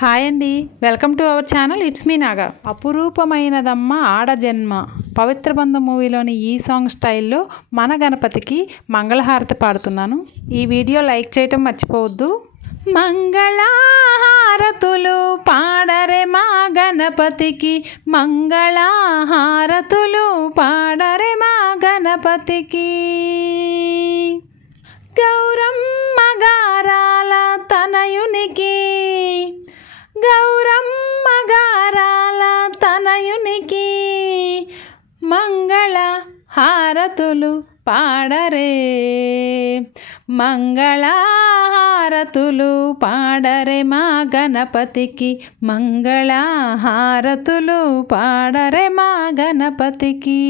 Hi అండి, welcome to our channel. It's me Naga. అపురూపమైనదమ్మ ఆడజన్మ పవిత్ర బంధం మూవీలోని ఈ సాంగ్ స్టైల్లో మన గణపతికి మంగళహారతి పాడుతున్నాను. ఈ వీడియో లైక్ చేయటం మర్చిపోవద్దు. మంగళహారతులు పాడరే మా గణపతికి, మంగళహారతులు పాడరే మా గణపతికి. గౌరమ్మ గారాల తనయునికి, గౌరమ్మ గారాల తనయునికి మంగళ హారతులు పాడరే, మంగళ హారతులు పాడరే మా గణపతికి, మంగళ హారతులు పాడరే మా గణపతికి.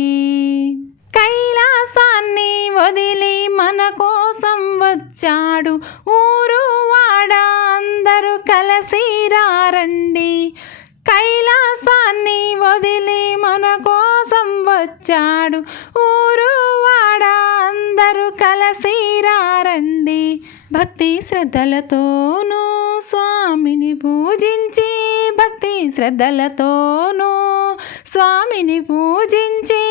కైలాసాన్ని వదిలి మన కోసం వచ్చాడు, ఊరు వాడ అందరూ కలిసి రండి. కైలాసాన్ని వదిలి మన కోసం వచ్చాడు, ఊరు వాడ అందరూ కలిసి రండి. భక్తి శ్రద్ధలతోనూ స్వామిని పూజించి, భక్తి శ్రద్ధలతోనూ స్వామిని పూజించి,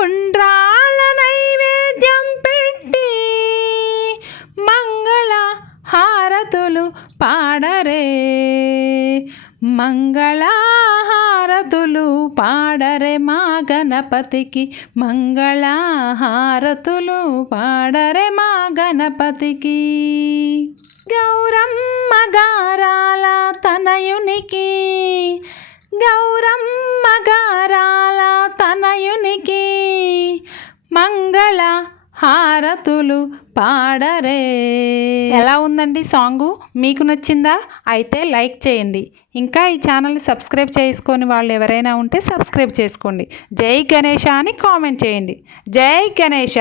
ఉండ్రాళ్ళ నైవేద్యం పెట్టి మంగళ హారతులు పాడరే, మంగళ హారతులు పాడరే మా గణపతికి, మంగళ హారతులు పాడరే మా గణపతికి. గౌరమ్మ గారాల తనయునికి, గౌరమ్మ గారాల తనయునికి మంగళ హారతులు పాడరే. ఎలా ఉందండి సాంగు? మీకు నచ్చిందా? అయితే లైక్ చేయండి. ఇంకా ఈ ఛానల్ని సబ్స్క్రైబ్ చేసుకొని వాళ్ళు ఎవరైనా ఉంటే సబ్స్క్రైబ్ చేసుకోండి. జై గణేష అని కామెంట్ చేయండి. జై గణేష.